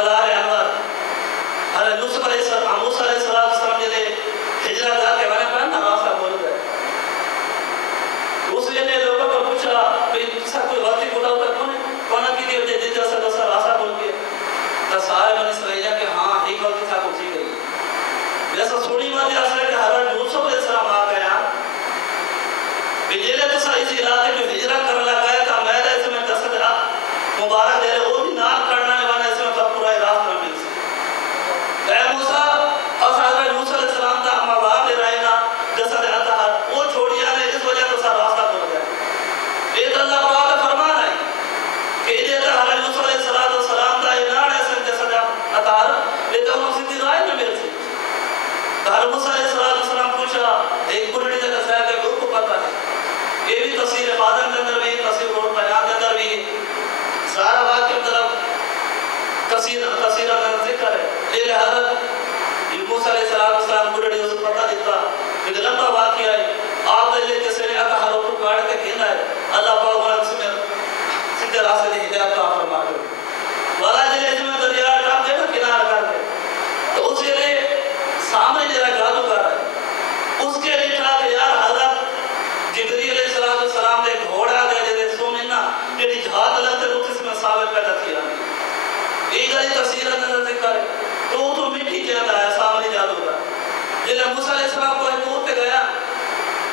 مزار انور حضرت یوسف علیہ السلام موسیٰ علیہ السلام جلے ہجرت آتے وانے پر نا راستہ بول گئے اس ویلے لوگوں کو پوچھا بھئی تسا کوئی غلطی بولا ہوتا کونا کی دی وجہ دیجا سا دوسرا راستہ بول کے تا سارے بن اسرائیل کہ ہاں ہی غلطی تھا کو تھی گئی جیسا سوڑی بات ہے کہ حضرت یوسف علیہ السلام آ گیا بجلے تسا اس علاقے میں ہجرت کر لگا ہے تا میرے اس میں دست مبارک دے رہے وہ بھی نال کرنا والا اس میں تو پورا راستہ مل سے اے موسیٰ اور حضرت یوسف علیہ السلام تا مزار دے رہے نا جسد اطہر وہ چھوڑیا نے اس وجہ تو سا راستہ بول گیا ایک اللہ پاک فرمان ہے کہ یہ تا حضرت یوسف علیہ السلام تا انار ایسے جسد اطہر لیکن انہوں سیدھی رائے نہ مل سی حضرت موسیٰ علیہ السلام پوچھا ایک بڑی جگہ سے آگے گروپ کو پتا ہے یہ بھی تفسیر بادن کے اندر بھی تفسیر روڈ بیان کے اندر بھی سارا واقعہ طرف تفسیر کا ذکر ہے لیکن حضرت موسیٰ علیہ السلام بڑی اس پتہ دیتا کہ لمبا واقعہ ہے آپ دلے کسی نے اتا ہر اوپر کاڑ کے کھینا ہے اللہ پاک والا اس میں سیدھے راستے دی ہدایت کا فرما دے والا دلے اس میں دریا ٹاپ دے نا کنار کر دے تو اس کے لیے سامنے جرا جادو کر رہا ہے اس کے لیے تھا کہ یار حضرت جبریل علیہ السلام نے گھوڑا دے دے سومنا کہ جہاد لگتے روح اس میں ثابت پیدا کیا یہ گلی تفسیر اندر ذکر ہے تو مٹی کے اندر ہے سامنے جادو کا جب موسیٰ علیہ السلام کو ایک پہ گیا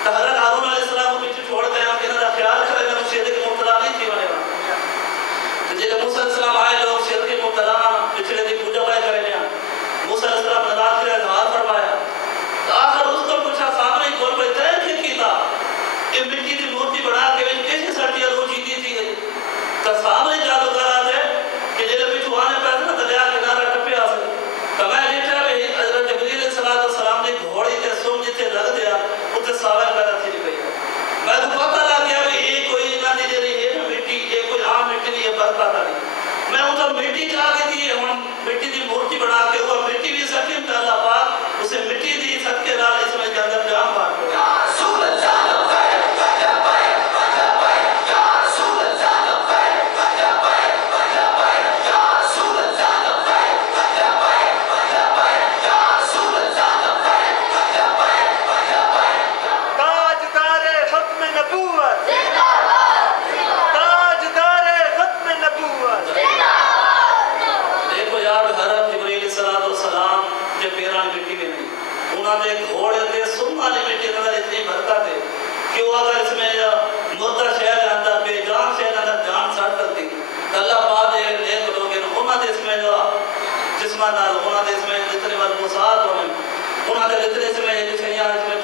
تو حضرت ہارون علیہ السلام کو پیچھے چھوڑ گیا کہ انہوں نے خیال کرے میں اس شہد کی مبتلا نہیں تھی بنے گا جب موسیٰ علیہ السلام آئے لوگ شہد کی مبتلا پچھلے دی پوجا پائے کرے لیا موسیٰ علیہ السلام نظار کے اظہار فرمایا تو آخر اس کو پوچھا سامنے کھول پہ تیر کھت کی تھا کہ مٹی کی مورتی بنا کے کیسے سٹیا روح جیتی تھی گئی تو سامنے جادو کر آتے کہ جب پیچھو آنے پہ نا دریا کنارہ ٹپے آسے تو میں لیٹا بھی حضرت جبریل علیہ السلام نے گھوڑی تے سوم جتے لگ دیا اتنے ساوے پیدا تھی گئی میں تو پتہ لگ گیا کہ یہ کوئی نہ دی جری ہے نا مٹی یہ کوئی عام مٹی نہیں ہے برکت نہیں میں ان کو مٹی چاہ کے دی ہوں مٹی دی مورتی بنا کے وہ مٹی بھی سکیم کہ اللہ پاک اسے مٹی دی صدقے لال اس میں جاندر جام بار کرو انہوں نے گھوڑے دے سننا لیمیٹی اندر اتنی برکت ہے کہ وہ اگر اس میں مردہ شہر اندر بے جان شہر اندر جان سٹ کرتی اللہ پاک ایک لوگ ہیں انہوں نے اس میں جو جسمہ نال انہوں نے اس میں جتنے ملبوسات ہونے انہوں نے جتنے اس میں ایک شیعہ اس میں